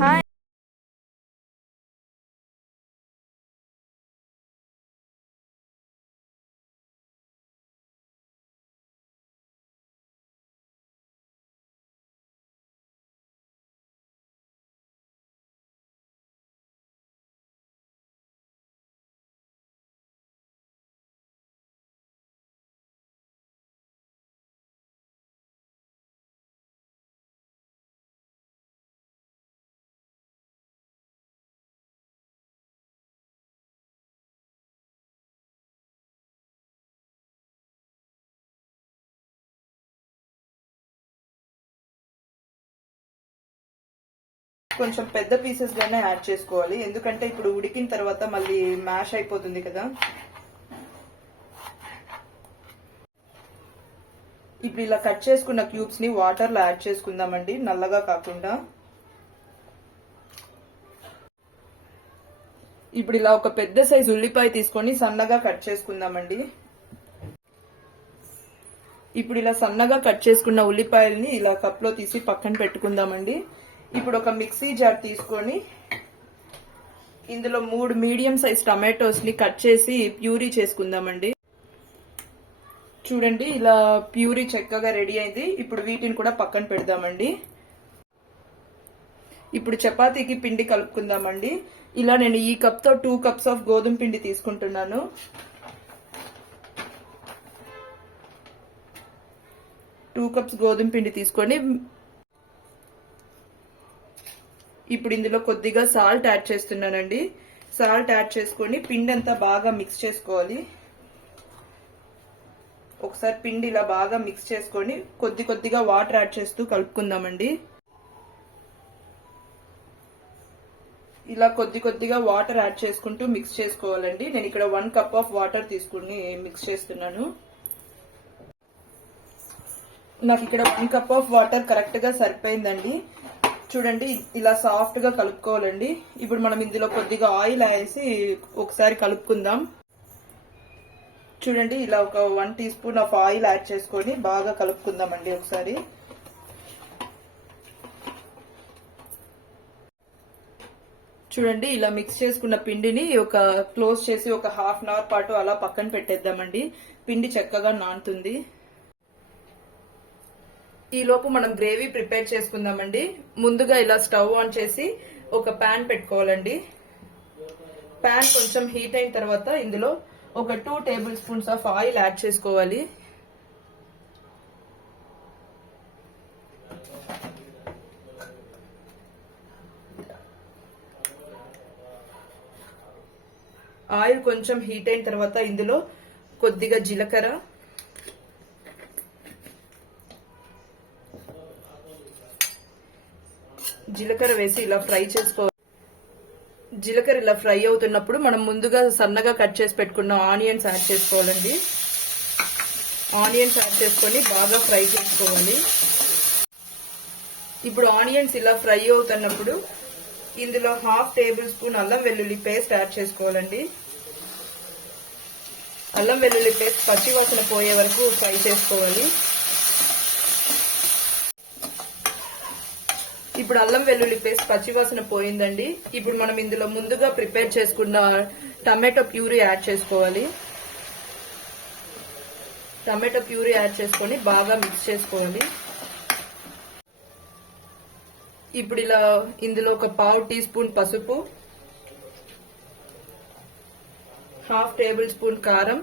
Hi. కొంచెం పెద్ద pieces గానే యాడ్ చేసుకోవాలి, ఎందుకంటే ఇప్పుడు ఉడికిన తర్వాత మళ్ళీ మ్యాష్ అయిపోతుంది కదా. ఇప్పుడు ఇలా కట్ చేసుకున్న క్యూబ్స్ ని వాటర్ లో యాడ్ చేసుకుందామండి, నల్లగా కాకుండా. ఇప్పుడు ఇలా ఒక పెద్ద సైజు ఉల్లిపాయ తీసుకొని సన్నగా కట్ చేసుకుందామండి. ఇప్పుడు ఇలా సన్నగా కట్ చేసుకున్న ఉల్లిపాయల్ని ఇలా కప్ లో తీసి పక్కన పెట్టుకుందామండి. ఇప్పుడు ఒక మిక్సీ జార్ తీసుకొని ఇందులో 3 మీడియం సైజ్ టమాటోస్ ని కట్ చేసి ప్యూరీ చేసుకుందామండి. చూడండి, ఇలా ప్యూరీ చక్కగా రెడీ అయింది. ఇప్పుడు వీటిని కూడా పక్కన పెడదామండి. ఇప్పుడు చపాతీకి పిండి కలుపుకుందామండి. ఇలా నేను ఈ కప్ తో 2 కప్స్ ఆఫ్ గోధుమ పిండి తీసుకుంటున్నాను. టూ కప్స్ గోధుమ పిండి తీసుకొని ఇప్పుడు ఇందులో కొద్దిగా సాల్ట్ యాడ్ చేస్తున్నానండి. సాల్ట్ యాడ్ చేసుకొని పిండి అంతా బాగా మిక్స్ చేసుకోవాలి. ఒకసారి పిండి ఇలా బాగా మిక్స్ చేసుకొని కొద్దిగా వాటర్ యాడ్ చేస్తూ కలుపుకుందామండి. ఇలా కొద్దిగా వాటర్ యాడ్ చేసుకుంటూ మిక్స్ చేసుకోవాలండి. నేను ఇక్కడ 1 కప్ ఆఫ్ వాటర్ తీసుకుని మిక్స్ చేస్తున్నాను. నాకు ఇక్కడ 1 కప్ ఆఫ్ వాటర్ కరెక్ట్ గా సరిపోయిందండి. చూడండి, ఇలా సాఫ్ట్ గా కలుపుకోవాలండి. ఇప్పుడు మనం ఇందులో కొద్దిగా ఆయిల్ వేసి ఒకసారి కలుపుకుందాం. చూడండి, ఇలా ఒక 1 teaspoon of oil add చేసుకొని బాగా కలుపుకుందామండి ఒకసారి. చూడండి, ఇలా మిక్స్ చేసుకున్న పిండిని క్లోజ్ చేసి ఒక హాఫ్ అన్ అవర్ పాటు అలా పక్కన పెట్టేద్దామండి. పిండి చక్కగా నానుతుంది. ఈ లోపు మనం గ్రేవీ ప్రిపేర్ చేసుకుందామండి. ముందుగా ఇలా స్టవ్ ఆన్ చేసి ఒక పాన్ పెట్టుకోవాలండి. పాన్ కొంచెం హీట్ అయిన తర్వాత ఇందులో ఒక 2 table spoons of oil add చేసుకోవాలి. ఆయిల్ కొంచెం హీట్ అయిన తర్వాత ఇందులో కొద్దిగా జీలకర్ర, వేసి ఇలా ఫ్రై చేసుకోవాలి. జీలకర్ర ఇలా ఫ్రై అవుతున్నప్పుడు మనం ముందుగా సన్నగా కట్ చేసి పెట్టుకున్న ఆనియన్స్ యాడ్ చేసుకోవాలండి. ఆనియన్స్ యాడ్ చేసుకొని బాగా ఫ్రై చేసుకోవాలి. ఇప్పుడు ఆనియన్స్ ఇలా ఫ్రై అవుతున్నప్పుడు ఇందులో 1/2 టేబుల్ స్పూన్ అల్లం వెల్లుల్లి పేస్ట్ యాడ్ చేసుకోవాలండి. అల్లం వెల్లుల్లి పేస్ట్ పచ్చివాసన పోయే వరకు ఫ్రై చేసుకోవాలి. ఇప్పుడు అల్లం వెల్లుల్లి పేస్ట్ పచ్చివాసన పోయిందండి. ఇప్పుడు మనం ఇందులో ముందుగా ప్రిపేర్ చేసుకున్న టమాటో ప్యూరీ యాడ్ చేసుకోవాలి. టమాటో ప్యూరీ యాడ్ చేసుకొని బాగా మిక్స్ చేసుకోవాలి. ఇప్పుడు ఇలా ఇందులో ఒక 1/2 టీ స్పూన్ పసుపు, 1/2 టేబుల్ స్పూన్ కారం,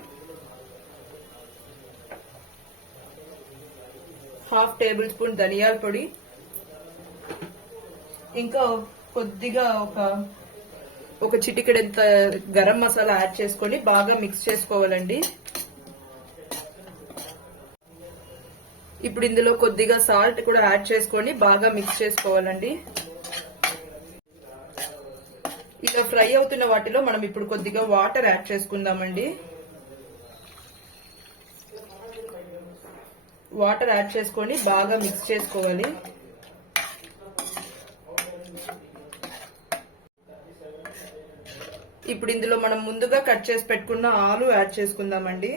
1/2 టేబుల్ స్పూన్ ధనియాల పొడి, ఇంకా కొద్దిగా ఒక చిటికెడంత గరం మసాలా యాడ్ చేసుకొని బాగా మిక్స్ చేసుకోవాలండి. ఇప్పుడు ఇందులో కొద్దిగా సాల్ట్ కూడా యాడ్ చేసుకొని బాగా మిక్స్ చేసుకోవాలండి. ఇలా ఫ్రై అవుతున్న వాటిలో మనం ఇప్పుడు కొద్దిగా వాటర్ యాడ్ చేసుకుందామండి. వాటర్ యాడ్ చేసుకొని బాగా మిక్స్ చేసుకోవాలి. ఇప్పుడు ఇందులో మనం ముందుగా కట్ చేసి పెట్టుకున్న ఆలు యాడ్ చేసుకుందామండి.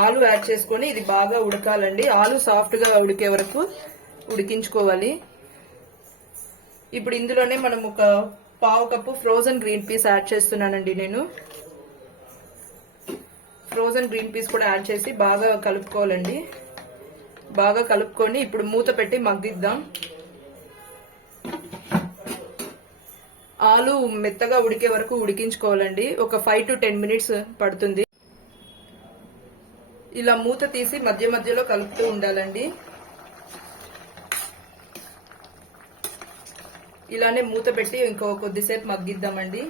ఆలు యాడ్ చేసుకొని ఇది బాగా ఉడకాలండి. ఆలు సాఫ్ట్గా ఉడికే వరకు ఉడికించుకోవాలి. ఇప్పుడు ఇందులోనే మనం ఒక పావు cup frozen green peas add చేస్తున్నానండి. నేను ఫ్రోజన్ గ్రీన్ పీస్ కూడా యాడ్ చేసి బాగా కలుపుకోవాలండి. బాగా కలుపుకొని ఇప్పుడు మూత పెట్టి మగ్గిద్దాం. ఆలు మెత్తగా ఉడికే వరకు ఉడికించుకోవాలండి. ఒక 5 to 10 మినిట్స్ పడుతుంది. ఇలా మూత తీసి మధ్య మధ్యలో కలుపుతూ ఉండాలండి. ఇలానే మూత పెట్టి ఇంకో కొద్దిసేపు మగ్గిద్దామండి.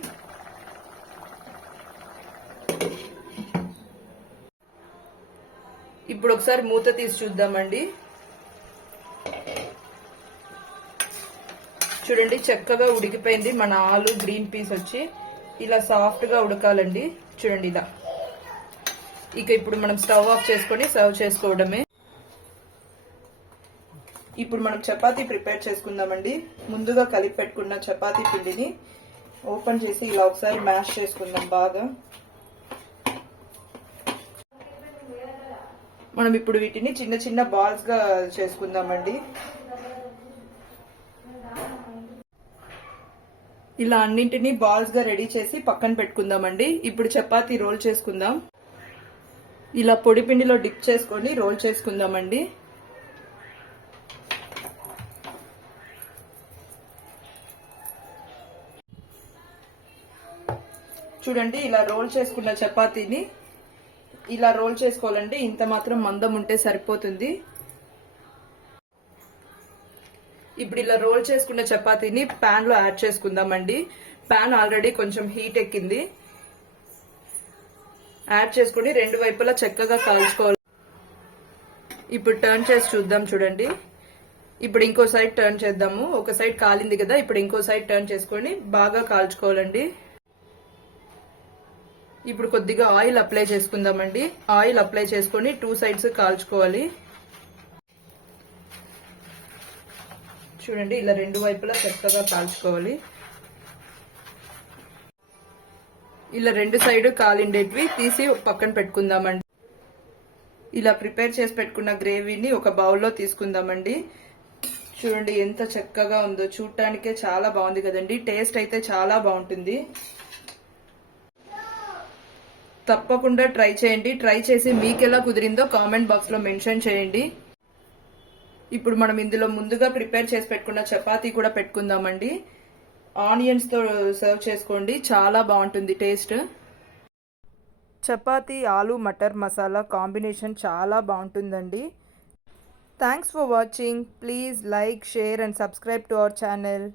ఇప్పుడు ఒకసారి మూత తీసి చూద్దామండి. చూడండి చక్కగా ఉడికిపోయింది మన ఆలు గ్రీన్ పీస్ వచ్చి. ఇలా సాఫ్ట్గా ఉడకాలండి. చూడండి ఇలా. ఇక ఇప్పుడు మనం స్టవ్ ఆఫ్ చేసుకొని సర్వ్ చేసుకోవడమే. ఇప్పుడు మనం చపాతీ ప్రిపేర్ చేసుకుందామండి. ముందుగా కలిపి పెట్టుకున్న చపాతీ పిండిని ఓపెన్ చేసి ఇలా ఒకసారి మ్యాష్ చేసుకుందాం బాగా. మనం ఇప్పుడు వీటిని చిన్న చిన్న బాల్స్ గా చేసుకుందామండి. ఇలా అన్నింటినీ బాల్స్ గా రెడీ చేసి పక్కన పెట్టుకుందామండి. ఇప్పుడు చపాతీ రోల్ చేసుకుందాం. ఇలా పొడి పిండిలో డిప్ చేసుకొని రోల్ చేసుకుందామండి. చూడండి ఇలా రోల్ చేసుకున్న చపాతీని ఇలా రోల్ చేసుకోవాలండి. ఇంత మాత్రం మందం ఉంటే సరిపోతుంది. ఇప్పుడు ఇలా రోల్ చేసుకున్న చపాతీని పాన్ లో యాడ్ చేసుకుందామండి. పాన్ ఆల్రెడీ కొంచెం హీట్ ఎక్కింది. యాడ్ చేసుకుని రెండు వైపులా చక్కగా కాల్చుకోవాలి. ఇప్పుడు టర్న్ చేసి చూద్దాం. చూడండి ఇప్పుడు ఇంకో సైడ్ టర్న్ చేద్దాము. ఒక సైడ్ కాలింది కదా, ఇప్పుడు ఇంకో సైడ్ టర్న్ చేసుకొని బాగా కాల్చుకోవాలండి. ఇప్పుడు కొద్దిగా ఆయిల్ అప్లై చేసుకుందామండి. ఆయిల్ అప్లై చేసుకొని 2 సైడ్స్ కాల్చుకోవాలి. చూడండి ఇలా రెండు వైపులా చక్కగా కాల్చుకోవాలి. ఇలా రెండు సైడ్ కాలిండేటివి తీసి పక్కన పెట్టుకుందామండి. ఇలా ప్రిపేర్ చేసి పెట్టుకున్న గ్రేవీని ఒక బౌల్లో తీసుకుందామండి. చూడండి ఎంత చక్కగా ఉందో, చూడటానికే చాలా బాగుంది కదండి. టేస్ట్ అయితే చాలా బాగుంటుంది. తప్పకుండా ట్రై చేయండి. ట్రై చేసి మీకు ఎలా కుదిరిందో కామెంట్ బాక్స్ లో మెన్షన్ చేయండి. ఇప్పుడు మనం ఇందులో ముందుగా ప్రిపేర్ చేసి పెట్టుకున్న చపాతీ కూడా పెట్టుకుందామండి. ఆనియన్స్ తో సర్వ్ చేసుకోండి, చాలా బాగుంటుంది టేస్ట్. చపాతీ ఆలు మటర్ మసాలా కాంబినేషన్ చాలా బాగుంటుందండి. Thanks for watching. Please like, share and subscribe to our channel.